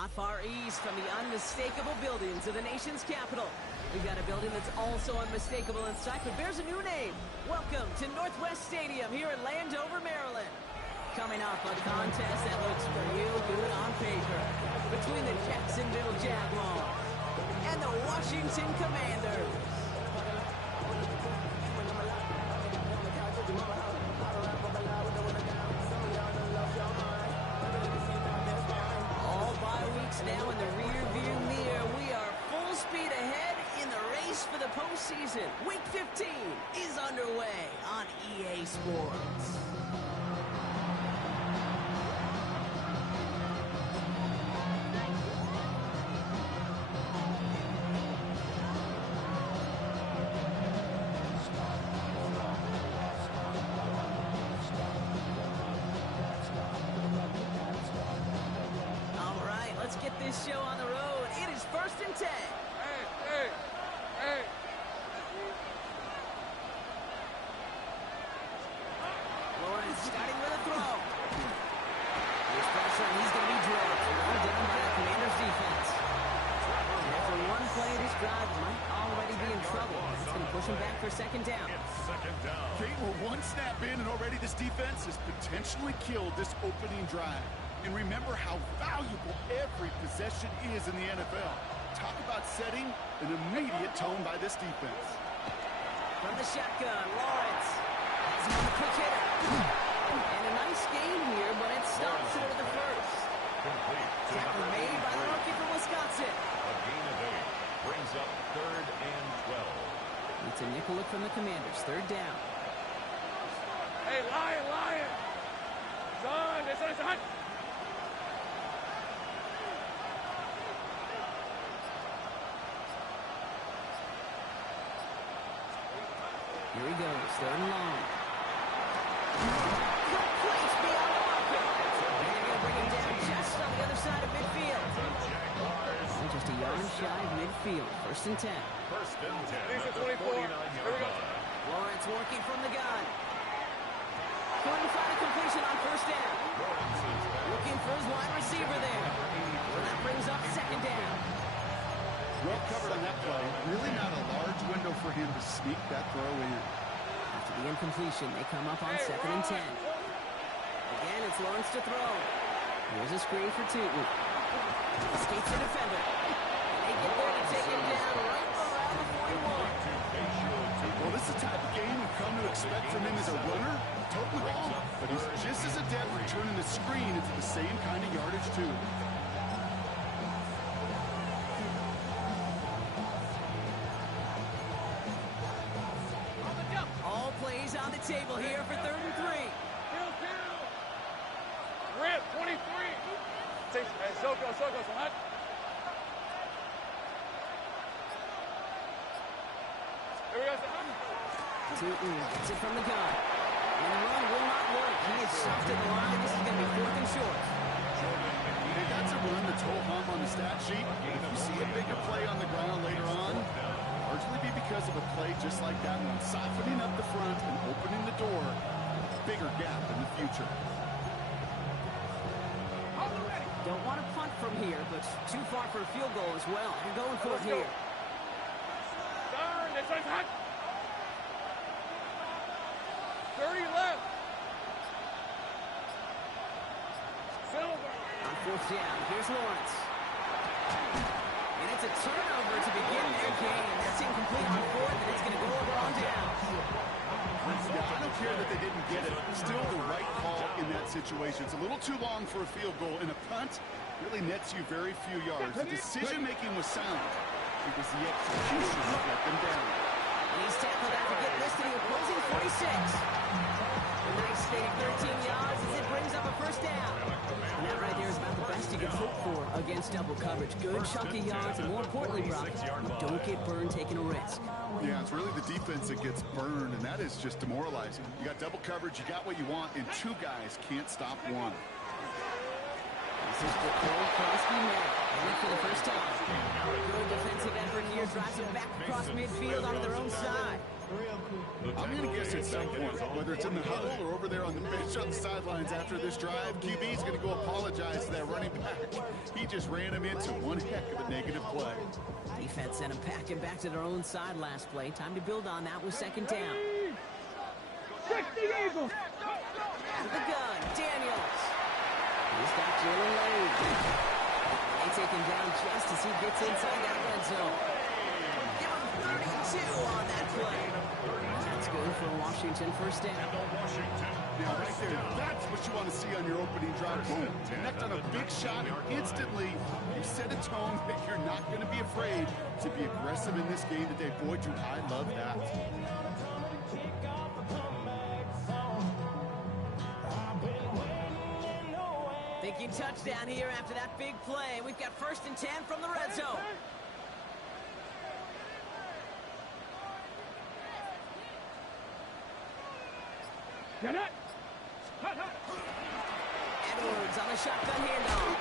not far east from the unmistakable buildings of the nation's capital. We've got a building that's also unmistakable in sight, but bears a new name. Welcome to Northwest Stadium here in Landover, Maryland. Coming up, a contest that looks real good on paper between the Jacksonville Jaguars and the Washington Commanders. All bye weeks now in the rear-view mirror. We are full speed ahead in the race for the postseason. Week 15 is underway on EA Sports. Let's get this show on the road. It is 1st and 10. Hey. Lawrence starting with a throw. Here's pressure, and he's going to be dropped. Well done by the Commanders' defense. After one play, this drive might already be in trouble. It's going to push him back for 2nd down. Kate, we're one snap in, and already this defense has potentially killed this opening drive. And remember how valuable every possession is in the NFL. Talk about setting an immediate tone by this defense. From the shotgun, Lawrence has him on the quick hitter. And a nice gain here, but it stopped short of the first. Tackle made by the rookie from Wisconsin. A gain of 8 brings up 3rd and 12. It's a nickel look from the Commanders. 3rd down. Hey, Lion! John, this is hot. Here he goes, 3rd and long. Complete beyond the marker. And they're going to bring him down just on the other side of midfield. And just a yard shy of midfield. 1st and 10. 1st and 10. These are 24. Here we go. Lawrence working from the gun. Couldn't find a completion on 1st down. Looking for his wide receiver there. And that brings up 2nd down. Well covered on that play. Really not a large window for him to sneak that throw in. After the incompletion, they come up on 2nd and 10. Again, it's Lawrence to throw. Here's a screen for Tootin. Escapes the defender. And they get there to take him down right around the 41. Well, this is the type of game we've come to expect from him as a runner. Tote the ball, but he's just as adept returning the screen into the same kind of yardage, too. All plays on the table here for 3rd and 3. Rip, 23. Hey, Soko, hot. Here we go, Tootin gets it from the gun. And the run will not work. He is stopped at the line. This is going to be 4th and short. Hey, that's a run that's whole hum on the stat sheet. If you see a bigger play on the ground later on, largely be because of a play just like that one, softening up the front and opening the door, bigger gap in the future. Don't want to punt from here, but too far for a field goal as well. They're going for it here. Darn, this one's hot. 30 left. Silver. On 4th down, here's Lawrence. And it's a turnover to begin their game. That's incomplete on 4th, and it's going to go over on down. Yeah, I don't care that they didn't get it. Still the right call in that situation. It's a little too long for a field goal, and a punt really nets you very few yards. The decision-making was sound. It was the execution that let them down. And he's tackled after getting this to the opposing 46. A nice save, 13 yards as it brings up a 1st down. And that right there is about the best you can hope for against double coverage. Good chunky yards, and more importantly, Brock, you don't get burned taking a risk. Yeah, it's really the defense that gets burned, and that is just demoralizing. You got double coverage, you got what you want, and 2 guys can't stop one. This is the Cole Krosky man. And for the first time. Good defensive effort here. Drives him back across midfield onto their own side. I'm going to guess at some point, whether it's in the huddle or over there on the bench on the sidelines after this drive, QB's going to go apologize to that running back. He just ran him into one heck of a negative play. Defense sent him packing back to their own side last play. Time to build on that with second down. 60 Eagles. Out of the gun, Daniels. He's got Jalen Lane. They take him down just as he gets inside that red zone. Give him 32 on that play. That's good for Washington first down. Now, right there, that's what you want to see on your opening drive. Boom, connect on a big shot, and instantly you set a tone that you're not going to be afraid to be aggressive in this game today. Boy, Drew, I love that. Thinking touchdown here after that big play. We've got 1st and 10 from the red zone. Get it. Edwards on a shotgun handoff.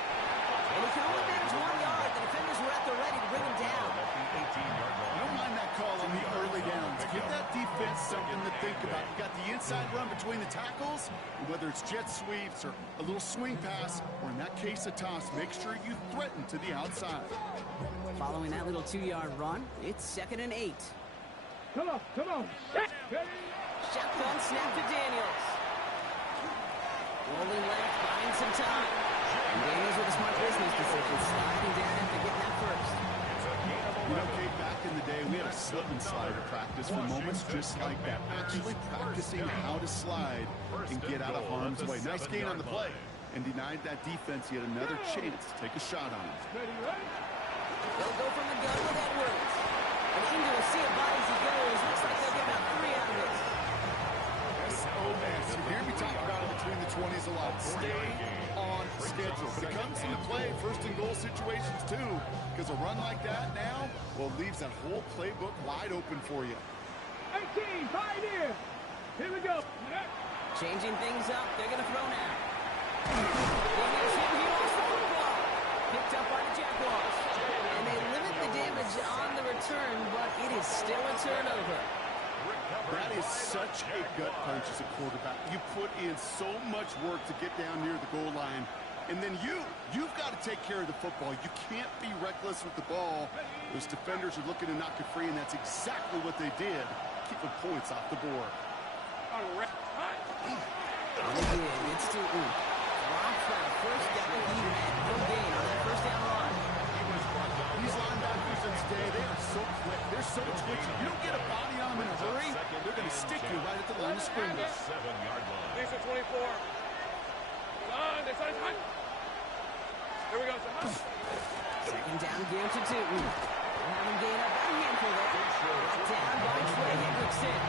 And he can only manage 1 yard. The defenders were at the ready to bring him down. I don't mind that call on the early downs. Give that defense something to think about. You got the inside run between the tackles, and whether it's jet sweeps or a little swing pass, or in that case a toss, make sure you threaten to the outside. Following that little 2-yard run, it's 2nd and 8. Come on. Shotgun snap to Daniels. Rolling left, buying some time. And Daniels with a smart business decision, sliding down after getting that first. You know, Kate, back in the day, we had a slip and slide practice for moments just like that. Actually practicing how to slide and get out of harm's way. Nice gain on the play. And denied that defense yet another chance to take a shot on him. They'll go from the gun with Edwards. And into a sea of bodies he goes. Looks like they'll get about 3 out of it. SOS. You hear me talk about it between the 20s a lot. Stay on schedule. But it comes into play 1st and goal situations too. Because a run like that now, well, leaves that whole playbook wide open for you. 18, pioneer. Here we go. Changing things up. They're going to throw now. Daniels hit. He lost the football. Picked up by the Jaguars. And they limit the damage on the return, but it is still a turnover. That is such a gut punch as a quarterback. You put in so much work to get down near the goal line, and then you've got to take care of the football. You can't be reckless with the ball. Those defenders are looking to knock it free, and that's exactly what they did, keeping points off the board. It's Stewart. Drops by the first down. He had no gain on that first down run. These linebackers in today, they are so quick. They're so twitchy. You don't get a body on them in a hurry, they're going to stick you right at the line of scrimmage. 7-yard line. These are 24. This side's hot. Here we go. Second down, game to Tootin. They'll have him gain up a handful there. Brought down by Trey Hendrickson.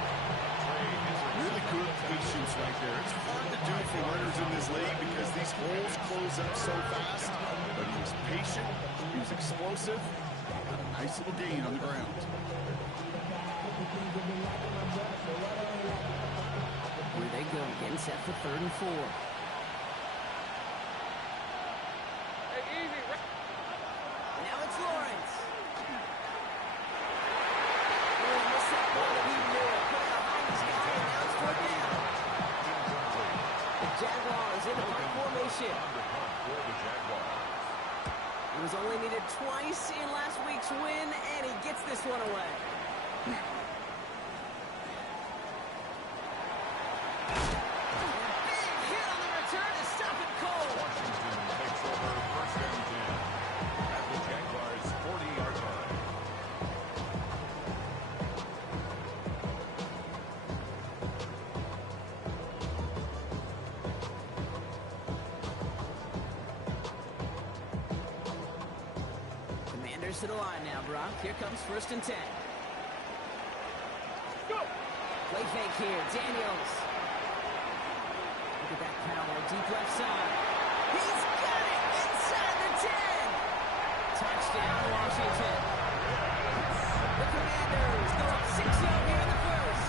Really good patience right there. It's hard to do for runners in this league because these holes close up so fast. But he was patient. He was explosive. Got a nice little gain on the ground. Here they go, getting set for 3rd and 4. Hey, easy. Now it's Lawrence. Oh, missed that ball that he knew. Put it behind his guy, and now it's 4th down. The Jaguars in the punt formation. He was only needed twice in last week's win, and he gets this one away. Big hit on the return to stop it cold. Washington takes over 1st and 10 at the Jaguars' 40-yard line. Commanders to the line now, Brock. Here comes 1st and 10. Go. Play fake here, Daniels. Look at that power, deep left side. He's got it inside the 10. Touchdown, Washington. The Commanders go up 6-0 here in the first.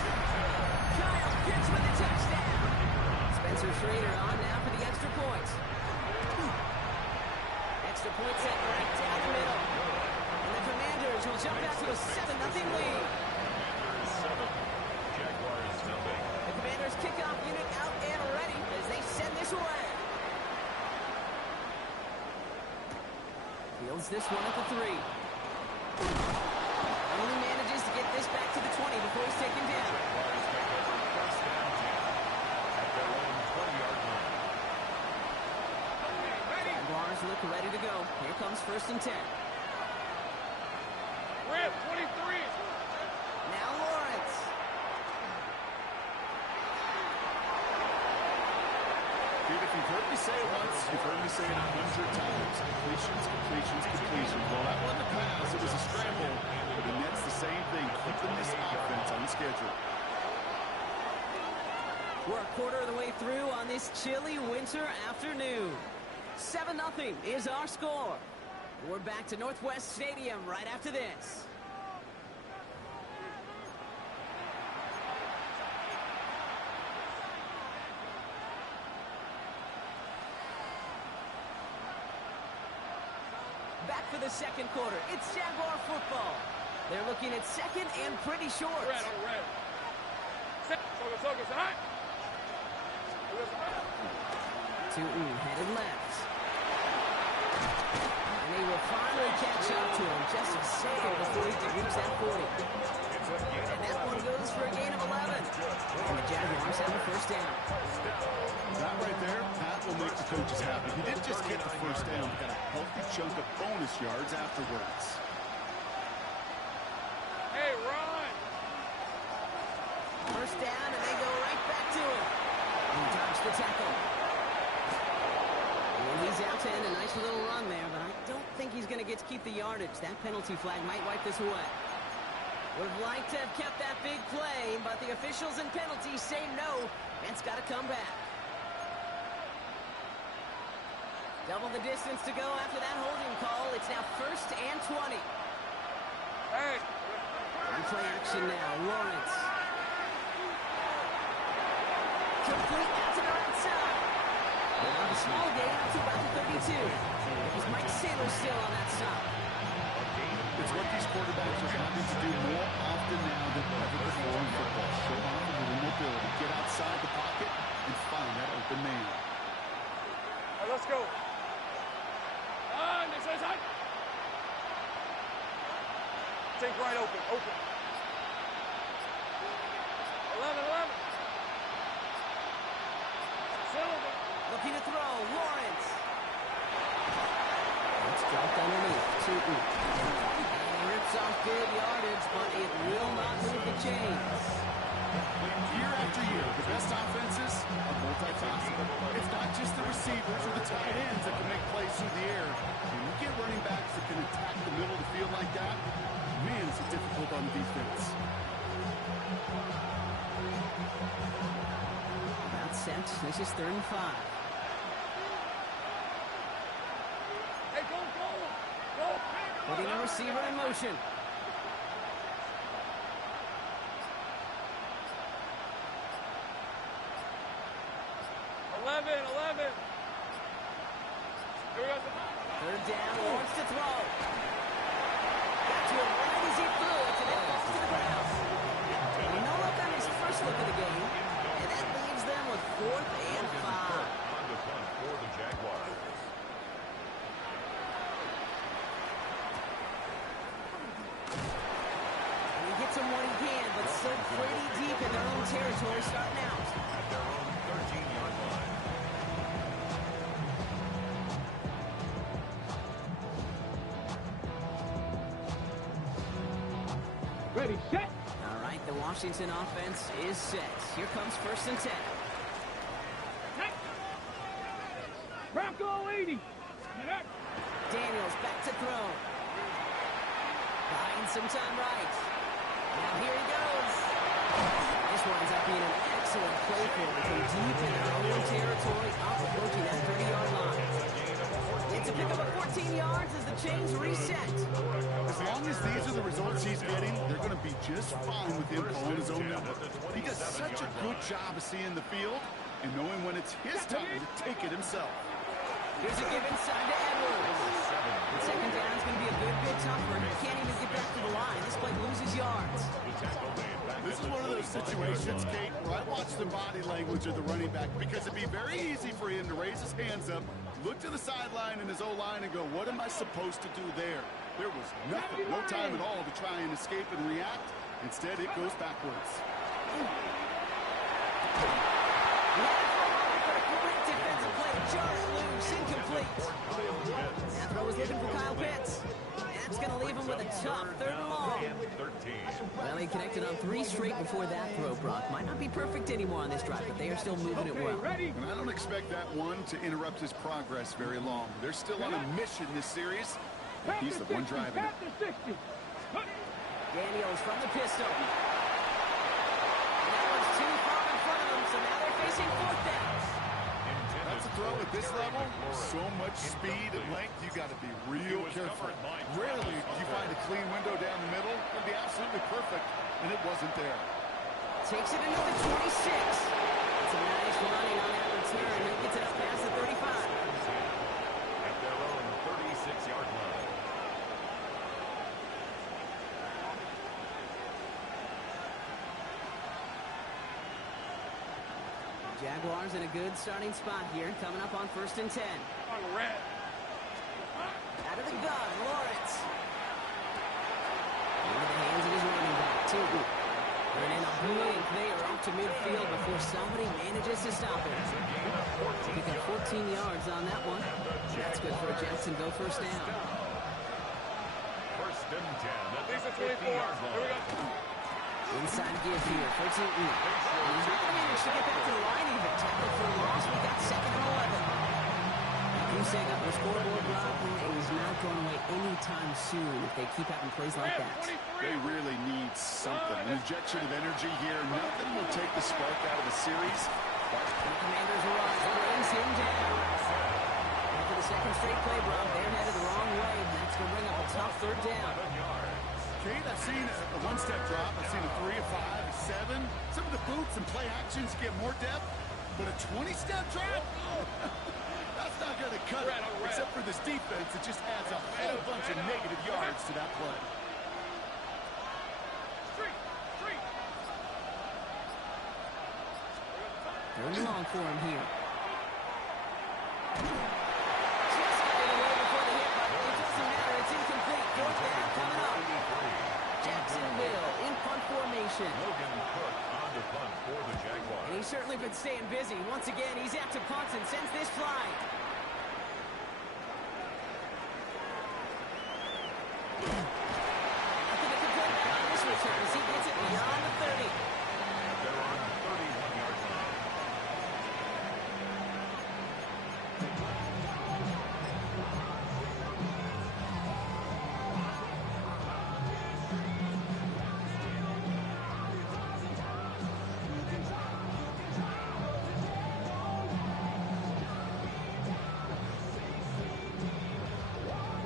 Kyle Pitts with the touchdown. Spencer Schrader on now for the extra point. Extra point set right down the middle. And the Commanders will jump out to a 7-0 lead. this one at the 3. Only manages to get this back to the 20 before he's taken down. Jaguars take over first down 10 at their own 20-yard line. Jaguars look ready to go. Here comes first and 10. Rip, 23. Now Lawrence. Dude, if you've heard me say it once, you've heard me say it 100 times. Completions, completions, completions. Well, that wasn't a pass. It was a scramble. But the Nets the same thing, keeping this offense on the schedule. We're a quarter of the way through on this chilly winter afternoon. 7-0 is our score. We're back to Northwest Stadium right after this. Back for the second quarter. It's Jaguar football. They're looking at second and pretty short. Red, red. Focus, hot. Tootin headed left. And they will finally catch up to him just a second before he can reach that 40. And that one goes for a gain of 11. And the Jaguars have a first down. That right there, that will make the coaches happy. He didn't just get the first down, he got a healthy chunk of bonus yards afterwards. Hey, Ron. First down, and they go right back to him. He dodged the tackle. And he's out to end a nice little run there, but I don't think he's going to get to keep the yardage. That penalty flag might wipe this away. Would have liked to have kept that big play, but the officials and penalties say no. It's got to come back. Double the distance to go after that holding call. It's now first and 20. Hey. Play action now. Lawrence. Complete out to the right side. Now a small gain up to about the 32. It was Mike Saylor still on that stop. It's what these quarterbacks are having to do more often now than ever before in football. Show off a little mobility. Get outside the pocket and find that open man. All right, let's go. Next side. Think right open. 11. Silver. Looking to throw. Lawrence. It's dropped underneath. Tootin. And rips off good yardage, but it will not move the chains. Year after year, the best offenses are multifaceted. It's not just the receivers or the tight ends that can make plays through the air. When you get running backs that can attack the middle of the field like that, man, is it difficult on the defense. About set. This is 3rd and 5. Hey, go. Putting a receiver in motion. 11. Here we go. 3rd down. Lawrence to throw. Got to him right as he threw it, and it falls to the ground. No look on his first look of the game, and that leaves them with 4th and 5. On the punt for the Jaguars. And he gets him what he can, but still pretty deep in their own territory starting out. At their own 13-yard line. Ready, set. All right, the Washington offense is set. Here comes 1st and 10. Bronco 80. Daniels back to throw. Buying some time right. Now here he goes. This winds up being an excellent play for him from deep in their own territory, up approaching that 30-yard line. It's a pick up of 14 yards as the chains reset. As long as these are the results he's getting, they're going to be just fine with him calling his own number. He does such a good job of seeing the field and knowing when it's his time to take it himself. Here's a give inside to Edwards. The second down is going to be a good bit tougher. He can't even get back to the line. This play loses yards. This is one of those situations, Kate, where I watch the body language of the running back because it'd be very easy for him to raise his hands up, look to the sideline in his O-line and go, what am I supposed to do there? There was nothing, no time at all to try and escape and react. Instead, it goes backwards. Great defensive play, just loose, incomplete. That throw was looking for Kyle Pitts. That's going to leave him with a tough 3rd and long. Well, he connected on 3 straight before that throw, Brock. Might not be perfect anymore on this drive, but they are still moving it well. And I don't expect that one to interrupt his progress very long. They're still on a mission this series. He's the one driving it. Daniels from the pistol. That was too far in front of them, so now they're facing 4th down. That's a throw at this level. So much speed and length, you got to be real careful. Rarely do you find a clean window down the middle. It'd be absolutely perfect, and it wasn't there. Takes it into the 26. It's a nice running on that return. He gets it up past the 35. At their own 36-yard line. Jaguars in a good starting spot here, coming up on 1st and 10. Out of the gun, Lawrence. Into the hands of his running back, Tootin. And in a blink, they are up to midfield before somebody manages to stop it. He got 14 yards on that one. That's good for a Jacksonville 1st down. 1st and 10. At least a 24-yard line. Inside give here for Tootin. He's not managed to get back to the line even. Tackled for a loss. We got 2nd and 11. Kuseg up the scoreboard, Brock, and he's not going away anytime soon if they keep having plays like that. They really need something. An injection of energy here. Nothing will take the spark out of the series. The Commanders rush brings him down. After the 2nd straight play, Brock, they're headed the wrong way. That's going to bring up a tough 3rd down. Kate, I've seen a 1-step drop. I've seen a 3, a 5, a 7. Some of the boots and play actions get more depth, but a 20-step drop? That's not going to cut it. Except for this defense, it just adds a whole bunch of negative yards to that play. Third and long for him here. Just got it away before the hit, but it doesn't matter. It's incomplete. 4th down coming up. Jacksonville in punt formation. Logan Cook on the punt for the Jaguars. And he's certainly been staying busy. Once again, he's out to punt and sends this flying. After the complete back on this return, as he gets it beyond the 30. They're on 31-yard line.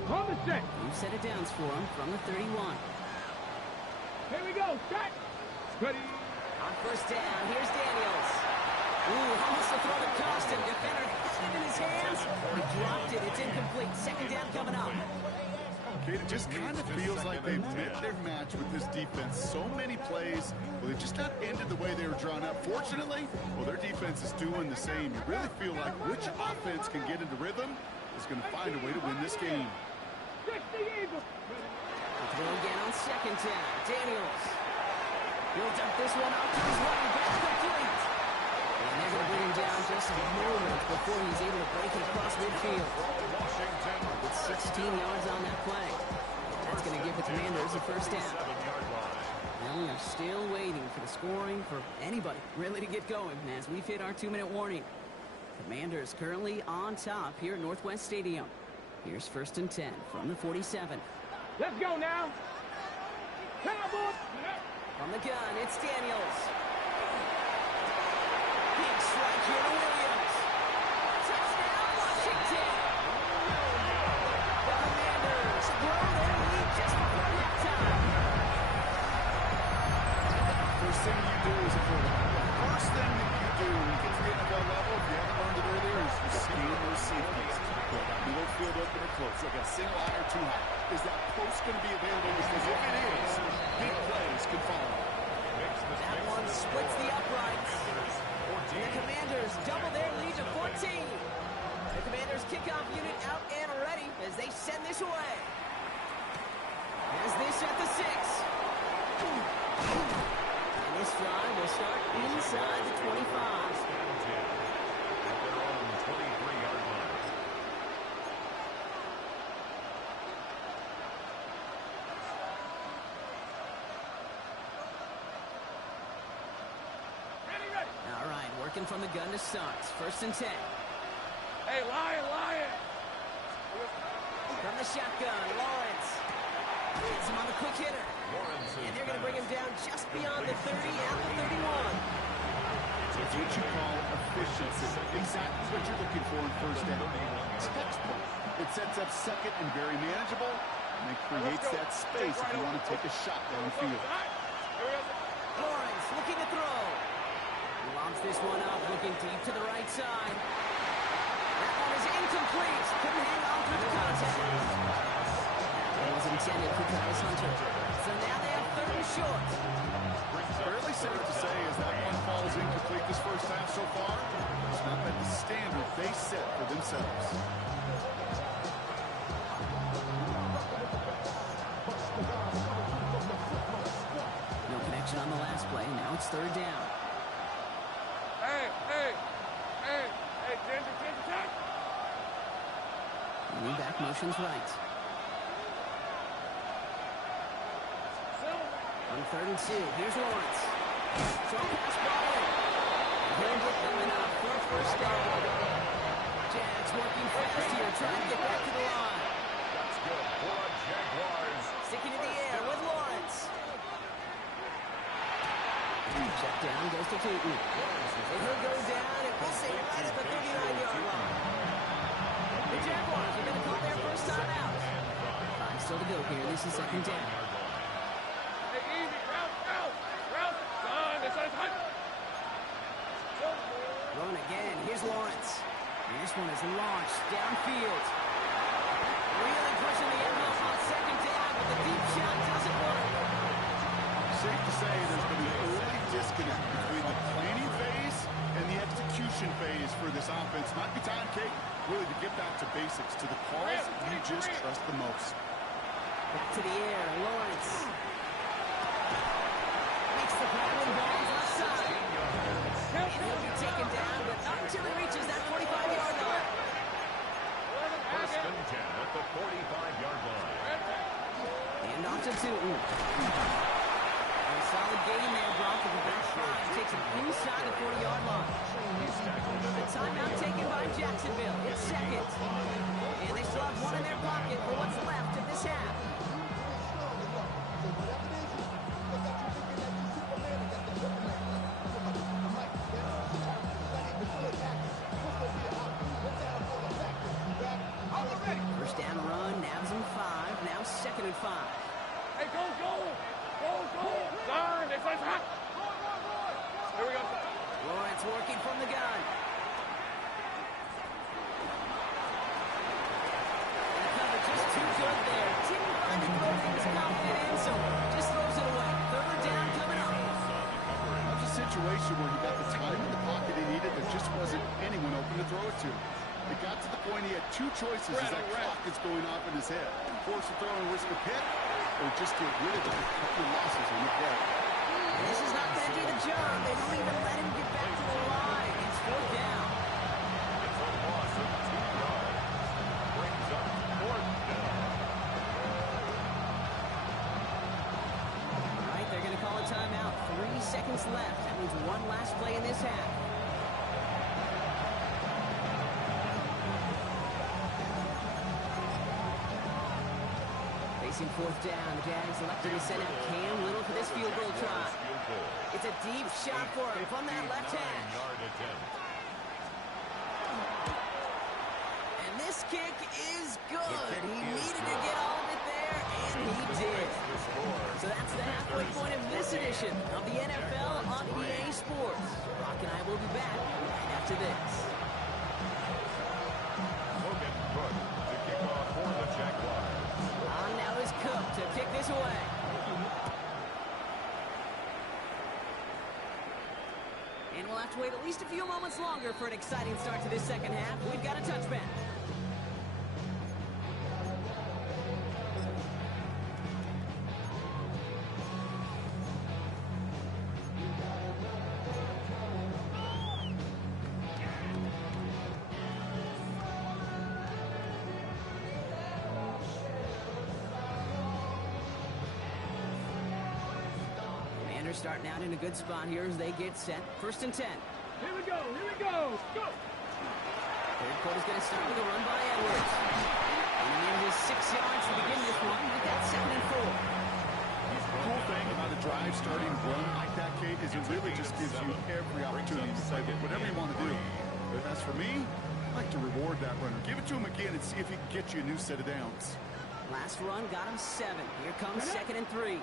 On the set. New set of downs for him from the 31. Here we go. Set. Ready. On 1st down, here's Daniels. Ooh, almost a throw that cost him. Defender had it in his hands. He dropped it. It's incomplete. 2nd down coming up. Kate, it just kind of feels like they've met their match with this defense. So many plays, well, they just not ended the way they were drawn up. Fortunately, well, their defense is doing the same. You really feel like which offense can get into rhythm is going to find a way to win this game. 60 Eagles. The throw again on 2nd down. Daniels. He'll dump this one out to his running back. Complete. And they're going to bring him down just a moment before he's able to break it across midfield. Washington With 16 yards on that play. That's going to give the Commanders a 1st down. 7-yard line. Well, we are still waiting for the scoring for anybody really to get going as we've hit our 2-minute warning. Commanders currently on top here at Northwest Stadium. Here's 1st and 10 from the 47. Let's go now. Cowboys. From the gun, it's Daniels. Big strike here to Williams. Touchdown, Washington. The Commanders blow their lead just before halftime. First thing you do as a quarterback, first thing that you do when you get to the NFL level, if you haven't learned it earlier, is you scan those safeties. Middle field open or close, like a single high or 2 high. Is that post going to be available? Because if it is, big plays can follow. That one splits the uprights. And the Commanders double their lead to 14. The Commanders' kickoff unit out and ready as they send this away. As this at the 6. And this drive will start inside the 25. At their own 23-yard line. All right, working from the gun to start. 1st and 10. Hey, Lion! From the shotgun, Lawrence. Gets him on the quick hitter. Lawrence And they're going to bring him down just beyond the 30 at the 31. It's what you call efficiency. Exactly what you're looking for in first down. Textbook. It sets up second and very manageable, and it creates that space if you want to take a shot downfield. Lawrence looking to throw. Lobs this one up, looking deep to the right side. That one is incomplete. Couldn't hang on through the contact. That was intended for Travis Hunter. So now they have 3rd and short. Fairly safe to say as that one falls incomplete this first half so far. It's not met the standard they set for themselves. No connection on the last play. Now it's 3rd down. Hey, Ginger. Lean back motions right. On 3rd and 2, here's Lawrence. Short pass ball in. He'll get them enough for a 1st down. Jags working fast here, trying to get back to the line. That's good for the Jaguars. Sticking in the air with Lawrence. Check down goes to Tootin. And he'll go down, and we'll say right at the 39-yard line. The Jaguars are going to call their first time out. 5 still to go here. This is 2nd down. Hey, easy. Route. Son, this one's hot. Run again. Here's Lawrence. And this one is launched downfield. Really pushing the envelope on 2nd down, but the deep shot doesn't work. Safe to say there's been an early disconnect between the planning phase and the execution phase for this offense. Not your time, Kate, really to get back to basics, to the calls you just trust the most. Back to the air, Lawrence. Makes the paddling balls left side. And he'll be taken down, but not until he reaches that 45-yard line. 1st and 10 at the 45-yard line. And off to Tootin. A solid gain there, Brock, with the back five. Takes him inside the 40-yard line. The timeout taken by Jacksonville. It's 2nd. And they still have one in their pocket for what's left of this half. First down run, nabs him 5. Now 2nd and 5. Hey, go. Son, this one's hot. Here we go. Lawrence working from the gun. The cover just too good there. Didn't find the throw he was confident in, so just throws it away. 3rd down coming up. That was a situation where he got the time in the pocket he needed. There just wasn't anyone open to throw it to. It got to the point he had 2 choices as that clock is going off in his head. Force a throw and risk a pick, or just get rid of it. A couple of losses on the play. This is not going to do the job. They don't even let him get back to the line. It's 4th down. It's a loss of 2 yards. Brings up 4th down. All right, they're going to call a timeout. 3 seconds left. That means one last play in this half. Facing 4th down, the Jags elected to send out Cam Little for this field goal try. It's a deep shot for him from that left hash. And this kick is good. He needed to get all of it there, and he did. So that's the halfway point of this edition of the NFL on EA Sports. Brock and I will be back right after this. Logan Cook to kick off for the Jaguars. On now is Cook to kick this away. And And we'll have to wait at least a few moments longer for an exciting start to this second half. We've got a touchback. Starting out in a good spot here as they get set. 1st and 10. Here we go, go! Third quarter's going to start with a run by Edwards. And in just 6 yards to begin this one. We've got 2nd and 4. The cool thing about a drive starting run like that, Kate, is it really just gives you every opportunity to play with whatever you want to do. But as for me, I like to reward that runner. Give it to him again and see if he can get you a new set of downs. Last run got him 7. Here comes 2nd and 3.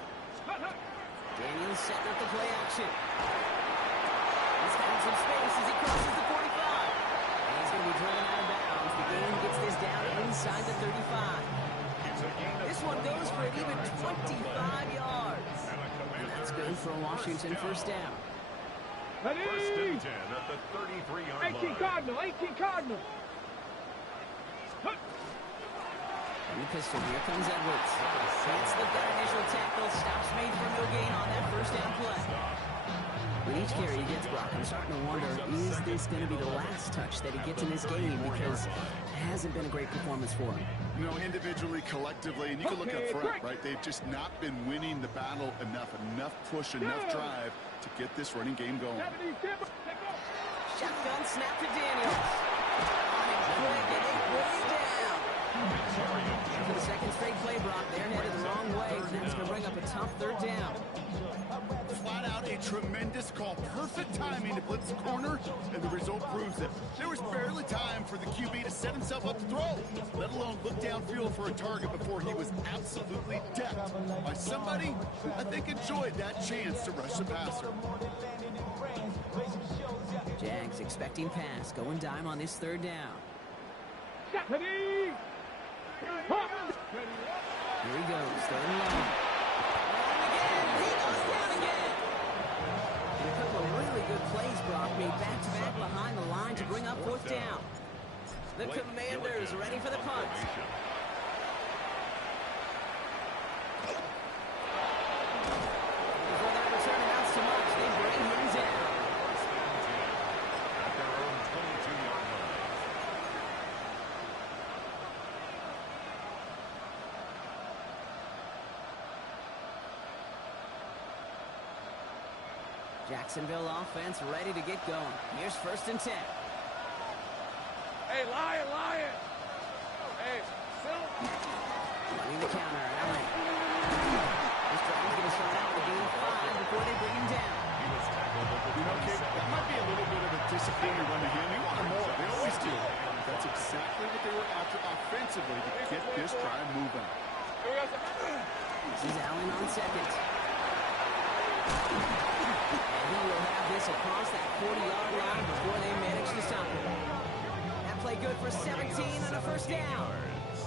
Daniels setting up the play action. He's got some space as he crosses the 45. And he's going to be driven out of bounds. The game gets this down inside the 35. This one goes for an even 25 yards. And that's good for a Washington 1st down. Ready? 1st and 10 at the 33-yard line. 18 Cardinal. And the pistol, here comes Edwards. Can't slip that initial tackle. Stops made for no gain on that 1st down play. With each carry he gets, Brock, I'm starting to wonder, is this going to be the last touch that he gets in this game? Because it hasn't been a great performance for him. You know, individually, collectively, and you can look up front, right? They've just not been winning the battle enough push, enough drive to get this running game going. Shotgun snap to Daniels. On him quick, and they put him down. For the 2nd straight play, Brock, they're headed the wrong way. That's going to bring up a tough 3rd down. Flat out a tremendous call. Perfect timing to blitz the corner, and the result proves it. There was barely time for the QB to set himself up to throw, let alone look downfield for a target before he was absolutely decked by somebody who I think enjoyed that chance to rush the passer. Jags expecting pass, going dime on this 3rd down. Ready? Here he goes, 3rd and long. And again, he goes down again. And a couple of really good plays, Brock, made back-to-back behind the line to bring up 4th down. The Commanders ready for the punt. Before that return amounts to much, they bring him down. At their own 22-yard line. Jacksonville offense ready to get going. Here's 1st and 10. Hey, Lion! Hey, Phil! Running the counter, Allen. This drive's going to start out with a gain of 5 before they bring him down. He was tackled at the You know, Kate, that might be a little bit of a disappointing run to him. You wanted more. They always do. That's exactly what they were after offensively to get this drive moving. This is Allen on 2nd. And he will have this across that 40-yard line before they manage to stop him. That play good for 17 and a 1st down.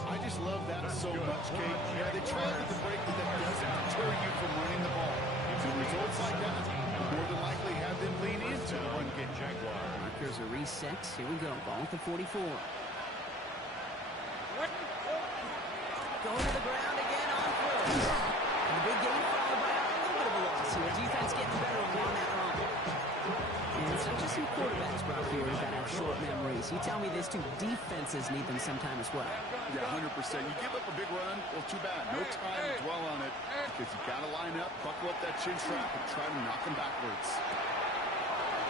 I just love that so much, Kate. Yeah, they try with the break, but that doesn't deter you from running the ball. So results like that more than likely have them lean into the run game. Markers are reset. Here we go. Ball at the 44. Going to the ground again on 1st. And the big game followed by a little bit of a loss. And the defense getting better on that run. And it's not just some quarterbacks, Brock, here that have short memories. You tell me this too. Defenses need them sometime as well. Yeah, 100%. You give up a big run, well, too bad. No time to dwell on it because you got to line up, buckle up that chin strap, and try to knock him backwards.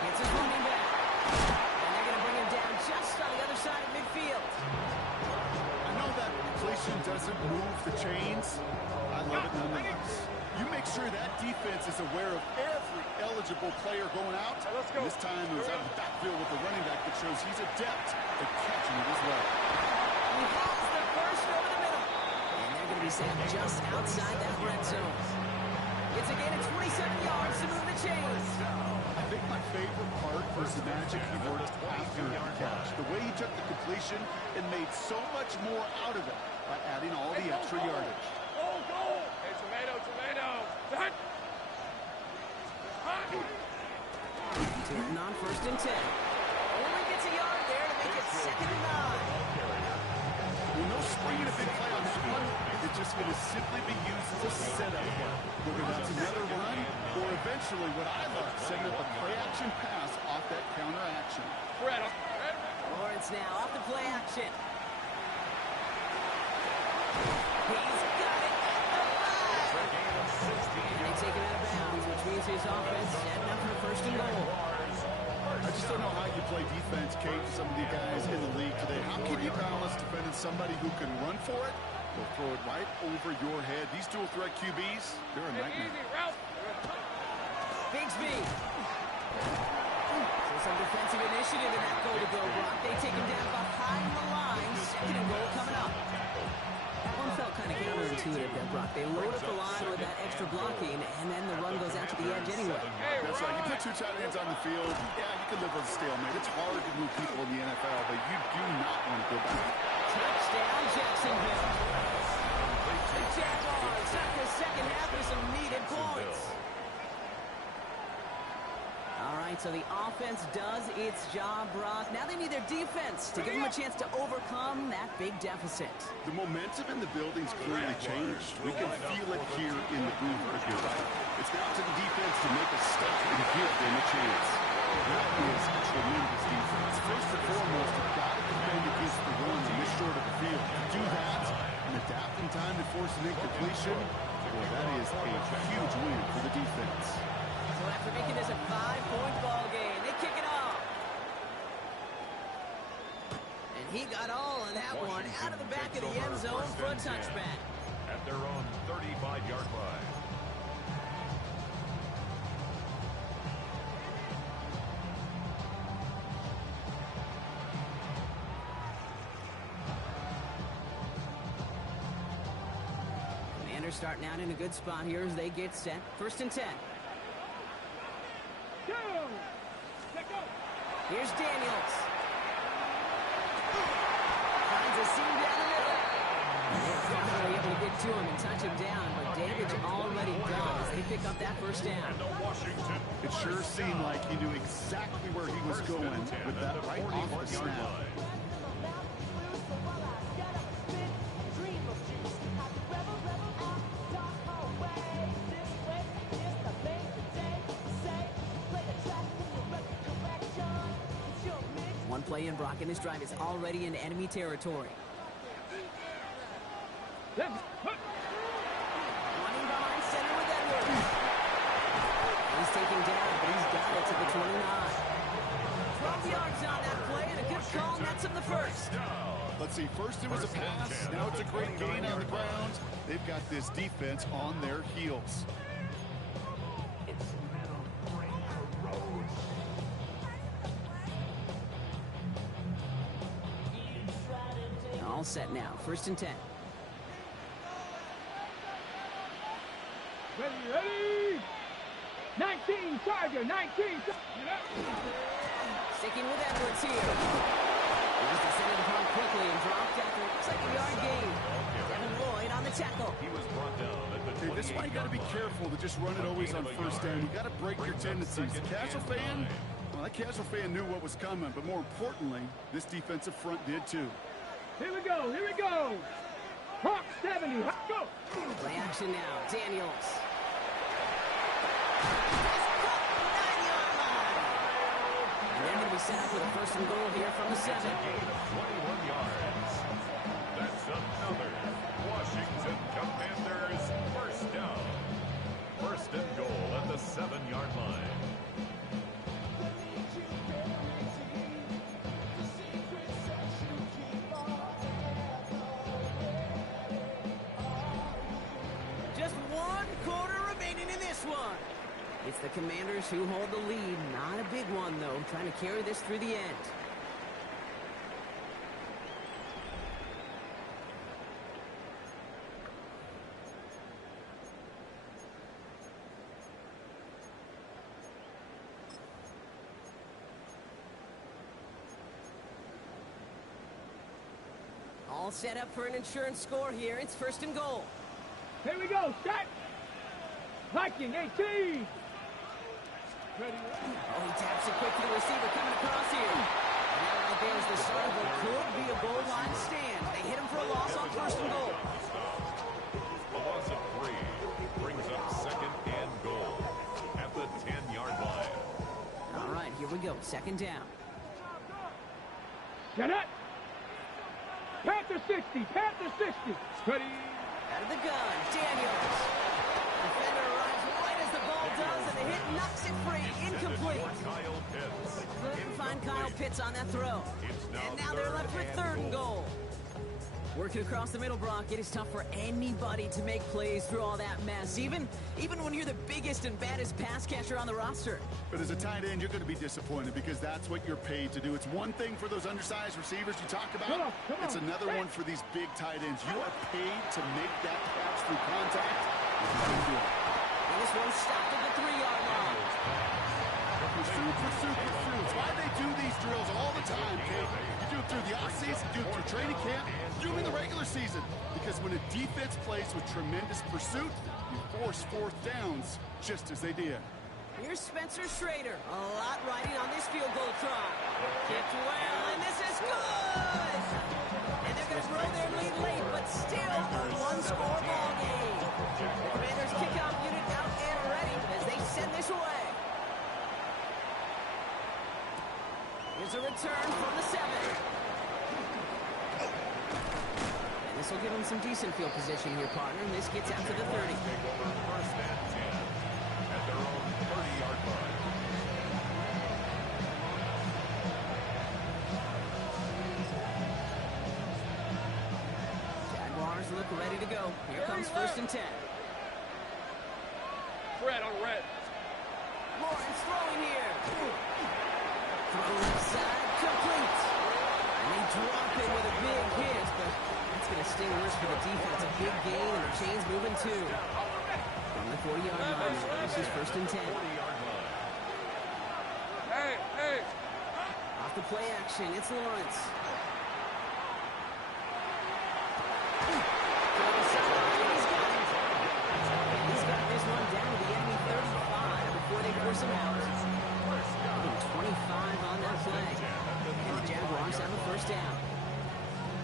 It's his running back. And they're going to bring him down just on the other side of midfield. I know that completion doesn't move the chains. I love it nonetheless. You make sure that defense is aware of every eligible player going out. And this time it was out of the backfield with the running back that shows he's adept at catching it as well. He has the first over the middle. And they're going to be set just outside that red zone. It's a gain of 27 yards to move the chains. I think my favorite part was the magic he worked after the catch. The way he took the completion and made so much more out of it by adding all the extra yardage. Goal! Hey, tomato! Tilton on 1st and 10. Only gets a yard there to make it 2nd and 9. Well, no springing a big play on that one. It's just going to simply be used as a setup. Whether that's another run or eventually what I love, setting up a play-action pass off that counter-action. Lawrence now off the play action. He's got it at the line. And they take it out of bounds, which means his offense setting up for 1st and goal. I just don't know how you play defense, Kate, with some of the guys in the league today. How can you balance defending somebody who can run for it? They'll throw it right over your head. These dual threat QBs, they're a nightmare. Bigsby. So some defensive initiative in that goal to go, Brock. They take him down behind the line. 2nd and goal coming up. That one felt kind of counterintuitive there, Brock. They load up the line with that extra blocking, and then the run goes out to the edge anyway. That's right. You put 2 tight ends on the field, yeah, you can live with a stalemate. It's hard to move people in the NFL, but you do not want to go back. Touchdown, Jacksonville. The Jaguars start the 2nd half with some needed points. All right, so the offense does its job, Brock. Now they need their defense to give them a chance to overcome that big deficit. The momentum in the building's clearly changed. We can feel it here in the booth, if you're right. It's now to the defense to make a stop and give them a chance. That is a tremendous defense. First and foremost, you've got to defend against the run in this short of the field. To do that and adapt in time to force an incompletion, well, that is a huge win for the defense. So after making this a 5-point ball game, they kick it off. And he got all of that one out of the back of the end zone for a touchback. At their own 35-yard line. Commanders starting out in a good spot here as they get set. 1st and 10. Here's Daniels. Finds a seam down the middle. They're finally able to get to him and touch him down, but damage already done as they pick up that 1st down. It sure seemed like he knew exactly where he was going with that right off the snap. One play in, Brock, and this drive is already in enemy territory. Running behind center with Edwards. He's taken down, but he's got it to the 29. 12 yards on that play, and a good call nets him the 1st. Let's see, first it was a pass, now it's a great gain on the ground. They've got this defense on their heels. All set now, 1st and 10. Ready! 19, Charger, 19. Sticking with Edwards here. He was descended upon quickly and dropped after it looks like a yard gain. Devin Lloyd on the tackle. He was brought down at the 28. This is why you got to be careful to just run it always on 1st down. You got to break your tendencies. The casual fan, well, that casual fan knew what was coming, but more importantly, this defensive front did too. Here we go, here we go. Hawk 70, go. Play action now, Daniels. 9-yard line. And they're going to be set up with a 1st and goal here from the 7. Gain of 21 yards. That's another Washington Commanders 1st down. 1st and goal at the 7-yard line. Just 1 quarter remaining in this one. It's the Commanders who hold the lead. Not a big one, though. Trying to carry this through the end. All set up for an insurance score here. It's 1st and goal. Here we go, set. Viking 18. Oh, he taps it quick to the receiver coming across here. And that right there is the start of what could be a goal line stand. They hit him for a loss on first and goal. A loss of 3 brings up second and goal at the 10-yard line. All right, here we go. Second down. Get it! Panther 60! Panther 60! Ready? Out of the gun, Daniels. Defender arrives right as the ball does, and the hit knocks it free. Incomplete. Kyle Pitts. Couldn't find Kyle Pitts on that throw. And now they're left with third and goal. Working across the middle, Brock, it is tough for anybody to make plays through all that mess, even when you're the biggest and baddest pass catcher on the roster. But as a tight end, you're going to be disappointed because that's what you're paid to do. It's one thing for those undersized receivers you talk about. Come on. It's another one for these big tight ends. You are paid to make that catch through contact. You can do it. And this one stopped at the 3-yard line. Pursuit. It's why they do these drills all the time, Kate. You do it through the offseason, do it through training camp, do it in the regular season. Because when a defense plays with tremendous pursuit, you force fourth downs just as they did. Here's Spencer Schrader. A lot riding on this field goal try. Kicked well, and this is good! And they're going to grow their lead late, but still a one-score ball game. The Commanders kickoff unit out and ready as they send this away. Here's a return from the 7. And this will give them some decent field position here, partner. And this gets out to the 30. Take over first and 10 at their own 30-yard line. Jaguars look ready to go. Here comes first and 10. Red on red. Lawrence throwing here. Throw inside, complete. And they drop him with a big hit, but that's going to sting worse for the defense. A big gain, and the chain's moving too. From the 40-yard line, this is first and 10. 40-yard line. Hey! Off the play action, it's Lawrence. He's got this one down to the enemy 35 before they force him out. 25 on that play. And the Jaguars have a first down.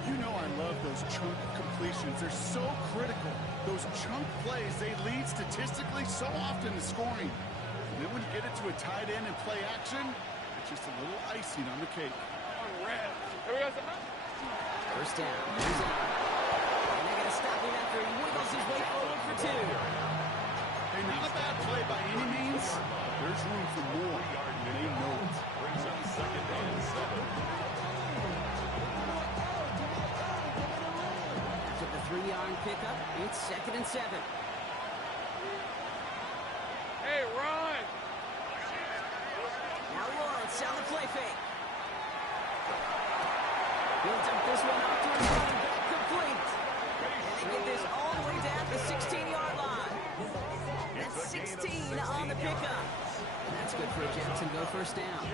You know I love those chunk completions. They're so critical. Those chunk plays, they lead statistically so often to scoring. And then when you get it to a tight end and play action, it's just a little icing on the cake. On red. Here we go. First down. He's out. And they're going to stop him after he wiggles his way forward for 2. Hey, not a bad play by any means. There's room for more. And they know it. Brings up second and 7. After the 3-yard pickup, it's second and 7. Hey, Ron! Now Lawrence on the play fake. Builds up this one up to his running back, complete. And they get this all the way down to the 16-yard line. That's 16 on the pickup. And that's good for a Jacksonville first down.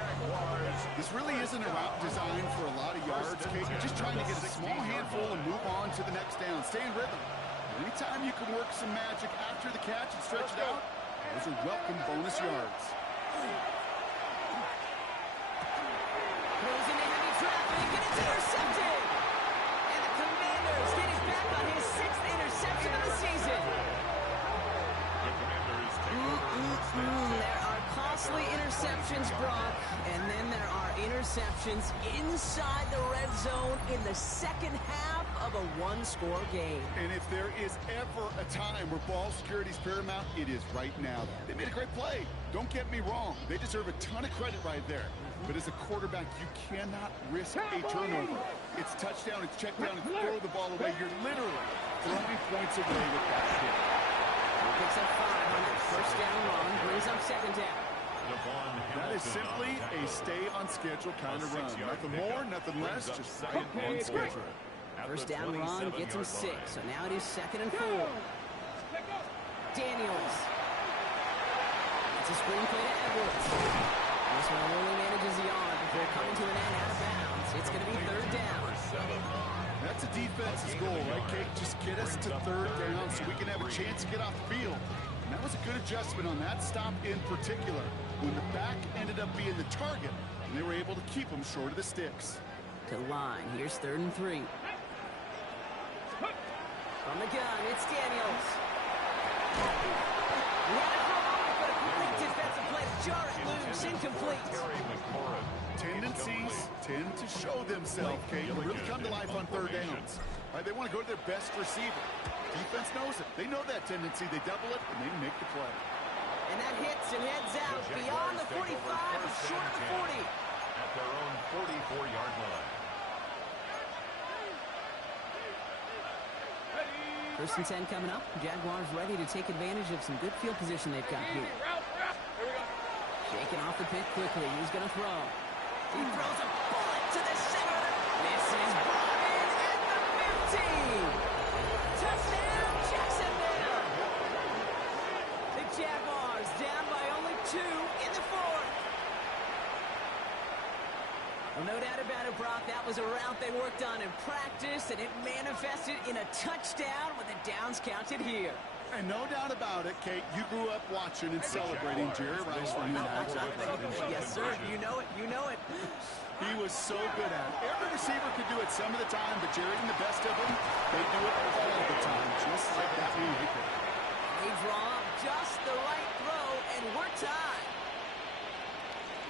This really isn't a route designed for a lot of yards, Kate. You're just trying to get a small handful and move on to the next down. Stay in rhythm. Anytime you can work some magic after the catch and stretch it out, those are welcome bonus yards. Goes into heavy traffic, and it's intercepted. And the Commanders get it back on his 6th interception of the season. The Commanders take over. There are costly interceptions, Brock, and then there are interceptions inside the red zone in the second half of a one-score game. And if there is ever a time where ball security is paramount, it is right now. They made a great play. Don't get me wrong. They deserve a ton of credit right there. But as a quarterback, you cannot risk a turnover. It's touchdown, it's check down, it's throw the ball away. You're literally throwing points away with that hit. Picks up 5 on that first down run, brings up second down. That is simply a stay-on-schedule kind of run. Nothing more, nothing less, just right on schedule. First down run gets him 6, so now it is second and 4. Daniels. It's a screen play to Edwards. This one only manages the yard before coming to an end out of bounds. It's going to be third down. That's a defense's goal, right, Kate? Just get us to third down so we can have a chance to get off the field. And that was a good adjustment on that stop in particular, when the back ended up being the target, and they were able to keep him short of the sticks. To line, here's 3rd and 3. From the gun, it's Daniels. Ran it for a moment, but a great defensive play to jar it loose, incomplete. Tendencies tend to show themselves, Kate, and really come to life on 3rd downs. Right, they want to go to their best receiver. Defense knows it. They know that tendency. They double it, and they make the play. And that hits and heads out beyond the 45, but short of the 40. At their own 44-yard line. 1st and 10 coming up. Jaguars ready to take advantage of some good field position they've got here. Shaking off the pick quickly. He's going to throw. He throws a bullet to the center. This is brought in at the 50. Touchdown, Jacksonville. The Jaguars down by only 2 in the 4th. Well, no doubt about it, Brock. That was a route they worked on in practice, and it manifested in a touchdown when the downs counted here. And no doubt about it, Kate, you grew up watching and celebrating Jerry Rice running that exact route. Yes, sir. You know it. You know it. He was so good at it. Every receiver could do it some of the time, but Jerry and the best of them, they do it all the time, just like that movie. They draw up just the right throw, and we're tied.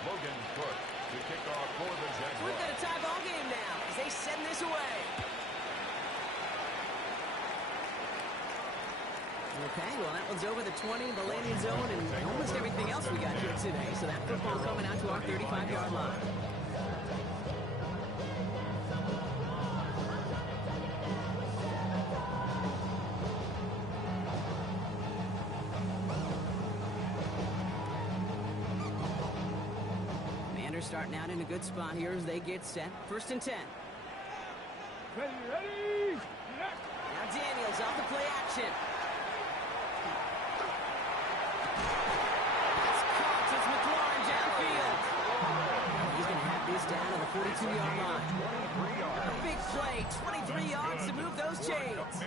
Logan Cook to kick off for the Jaguars. We've got a tie ball game now as they send this away. Okay, well, that one's over the 20, the landing zone, and almost everything else we got here today. So that football coming out to our 35-yard line. Commanders starting out in a good spot here as they get set. 1st and 10. Ready. Now Daniels off the play action. He's down to the 42-yard line. Big play, 23 yards to move those chains.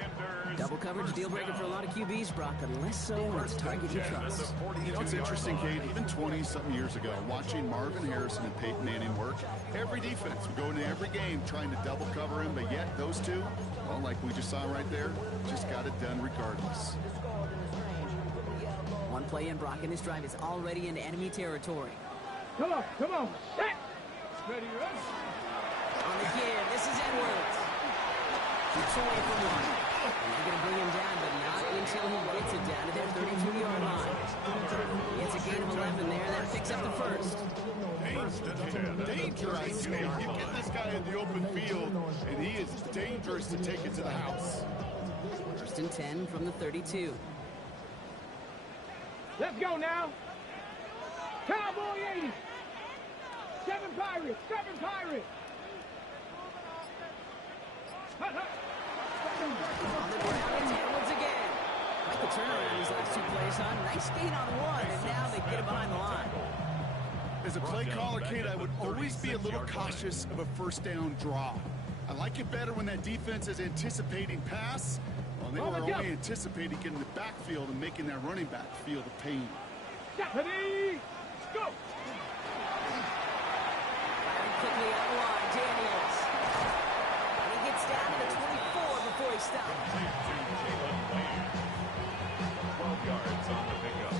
Double coverage deal breaker for a lot of QBs, Brock, unless so when it's target you trust. You know, it's interesting, Kate, even 20-something years ago, watching Marvin Harrison and Peyton Manning work, every defense would go into every game trying to double cover him, but yet those two, well, like we just saw right there, just got it done regardless. One play in, Brock, and this drive is already into enemy territory. Come on. Set. Ready. On the give, this is Edwards. Keeps away from one. And they're going to bring him down, but not until he gets it down to their 32-yard line. It's a gain of 11 there. That picks up the 1st. Danger, I say. You get this guy in the open field, and he is dangerous to take it to the house. 1st and 10 from the 32. Let's go now. Cowboy 80. 7 Pirates. On the ground, it's Edwards again. Quite the turnaround these last 2 plays, huh? Nice gain on 1, and now they get it behind the line. As a play caller, Kate, I would always be a little cautious of a 1st down draw. I like it better when that defense is anticipating pass. Well, they were only anticipating getting the backfield and making that running back feel the pain. Ready. Go. Quickly out line, Daniels. And he gets down to the 24 before he stops. 12 yards on the pickup.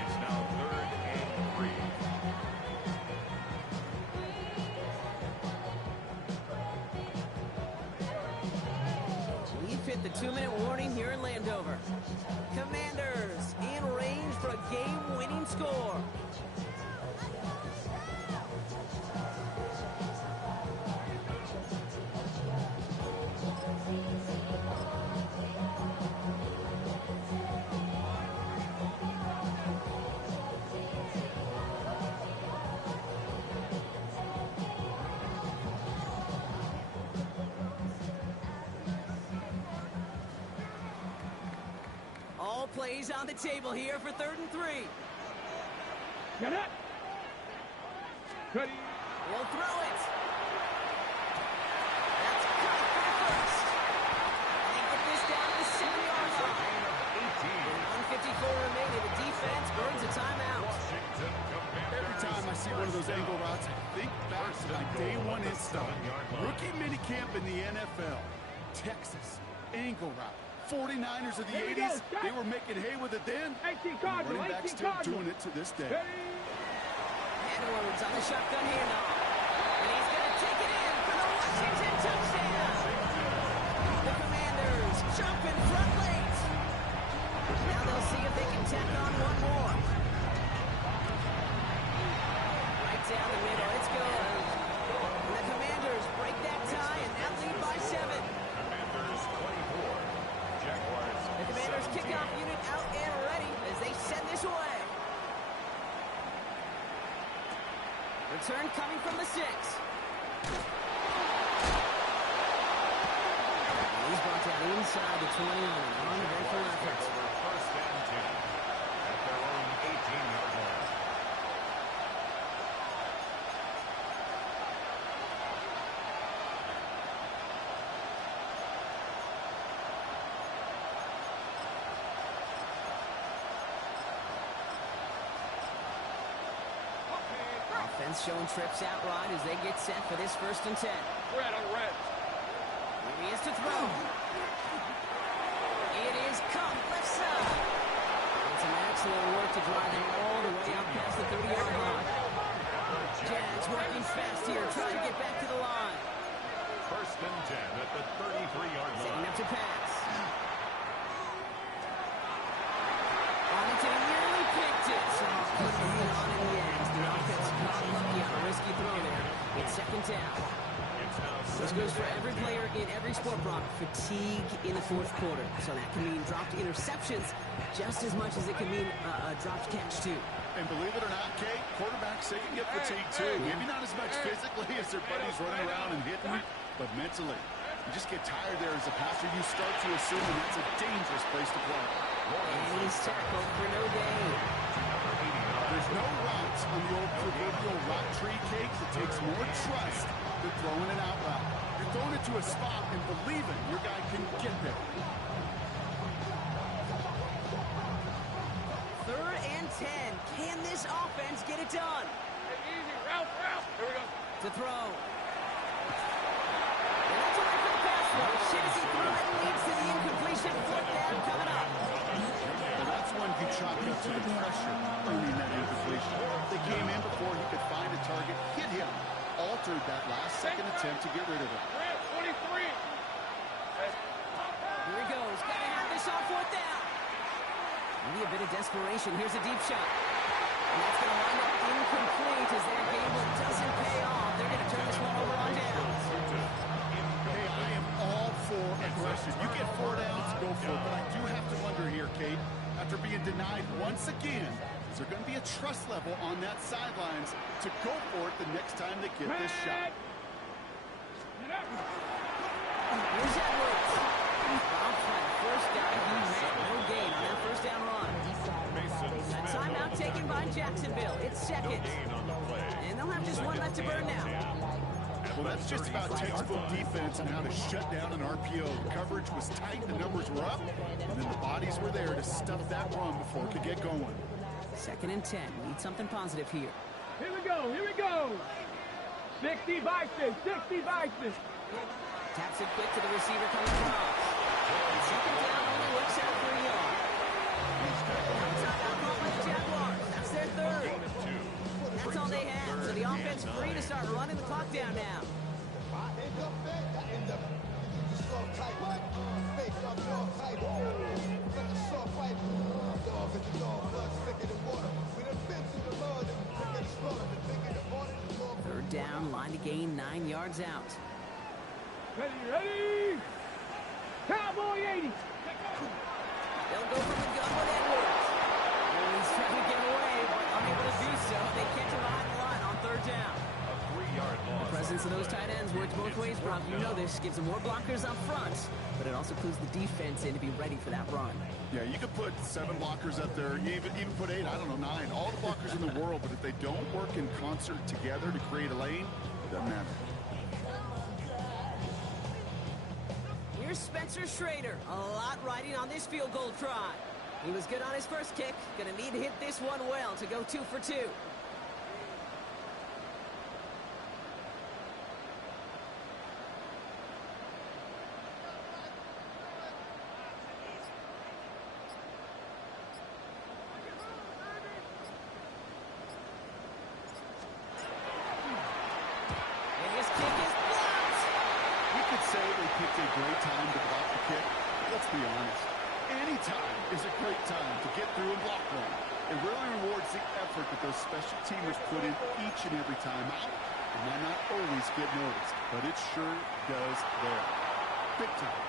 It's now 3rd and 3. We've hit the 2-minute warning here in Landover. Commanders in range for a game-winning score. All plays on the table here for 3rd and 3. Get it. Ready. He'll throw it. That's caught for the 1st. They get this down to the 7-yard line. remaining. The defense burns a timeout. Washington Commanders. Every time I see one of those first angle down. routes, I think back to my day one install. Rookie minicamp in the NFL. Texas, angle route. 49ers of the 80s, they were making hay with it then. And running back still doing it to this day. Edwards on the shotgun handoff. And he's going to take it in for the Washington touchdown. The Commanders jumping front late. Now they'll see if they can tack on one more. Right down the middle, it's good. And the Commanders break that tie and now lead by 7. Commanders 24. Jaguars The Commanders 17. kickoff unit out and ready as they send this away. Return coming from the 6. He's brought down inside the 20 on an uneventful effort. First and 10 at their own 18-yard line. Offense showing trips out wide as they get set for this 1st and 10. Red on red. Here he is to throw. It is Cup left side. It's an excellent work to drive him all the way out past the 30-yard line. Jags working fast here, trying to get back to the line. First and 10 at the 33-yard Setting line. up to pass. Arlington nearly picked it. So couldn't hang on in the end. The offense got lucky on a risky throw there. It's 2nd down. It's now This goes for every player in every sport, Brock. Fatigue in the 4th quarter. So that can mean dropped interceptions just as much as it can mean a dropped catch, too. And believe it or not, Kate, quarterbacks, they can get fatigued too. Maybe not as much physically as their buddies running around and hitting, but mentally. You just get tired there as a passer. You start to assume that it's a dangerous place to play. And he's tackled for no gain. There's no routes on the old proverbial route tree, Kate. It takes more trust than throwing an out route. You're throwing it to a spot and believing your guy can get there. 3rd and 10. Can this offense get it done? Hey, easy. Route. Here we go. To throw. And that's away for the pass rush. Shit as he threw it leads to the incompletion. 4th down coming up. Well, that's when you chalk up to the pressure, earning that incompletion. They came in before he could find a target, hit him, altered that last-second attempt to get rid of it. Red 23. Here he goes. Got to have this on 4th down. Maybe a bit of desperation. Here's a deep shot. And that's going to wind up incomplete as their gamble doesn't pay off. They're going to turn this one over on downs. Hey, I am all for aggression. You get 4 downs, go for it. But I do have to wonder here, Kate, after being denied once again, is there going to be a trust level on that sidelines to go for it the next time they get this shot? Here's Edwards. Round play. 1st down. He met no gain on that 1st down run. That timeout taken by Jacksonville. It's 2nd. And they'll have just 1 left to burn now. Well, that's just about textbook defense and how to shut down an RPO. The coverage was tight, the numbers were up, and then the bodies were there to stuff that run before it could get going. 2nd and 10. Need something positive here. Here we go. 60 Vikings. Taps it quick to the receiver coming across. 2nd down only works out for a yard. Timeout call by the Jaguars. That's their 3rd. That's all they have. So the offense free to start running the clock down now. Third down, line to gain 9 yards out. Ready. Cowboy 80. They'll go from the gun with Edwards. Oh, he's trying to get away, but unable to do so. They catch him behind the line on 3rd down. A 3-yard loss. The presence of those tight ends works both ways, Brock. You know this. Gives them more blockers up front, but it also clues the defense in to be ready for that run. Yeah, you could put 7 blockers up there, even put 8, I don't know, 9, all the blockers in the world, but if they don't work in concert together to create a lane, it doesn't matter. Here's Spencer Schrader. A lot riding on this field goal try. He was good on his first kick. Gonna need to hit this one well to go 2 for 2. And his kick is blocked. You could say they picked a great time to block the kick. Let's be honest. Any time is a great time to get through and block one. It really rewards the effort that those special teamers put in each and every time out. It might not always get noticed, but it sure does there. Big time.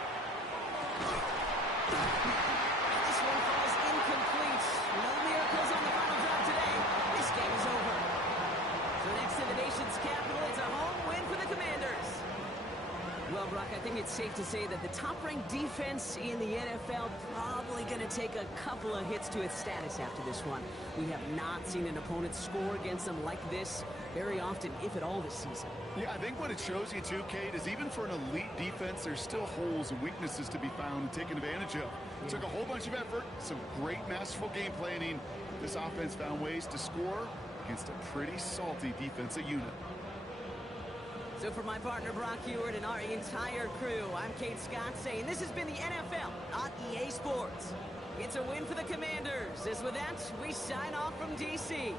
This one falls incomplete. No miracles on the final drive today. This game is over. So next to the nation's capital, it's a home win for the Commanders. Well, Brock, I think it's safe to say that the top-ranked defense in the NFL probably going to take a couple of hits to its status after this one. We have not seen an opponent score against them like this very often, if at all, this season. Yeah, I think what it shows you too, Kate, is even for an elite defense, there's still holes and weaknesses to be found and taken advantage of. It took a whole bunch of effort, some great masterful game planning. This offense found ways to score against a pretty salty defensive unit. So for my partner Brock Huard and our entire crew, I'm Kate Scott saying this has been the NFL on EA Sports. It's a win for the Commanders. As with that, we sign off from D.C.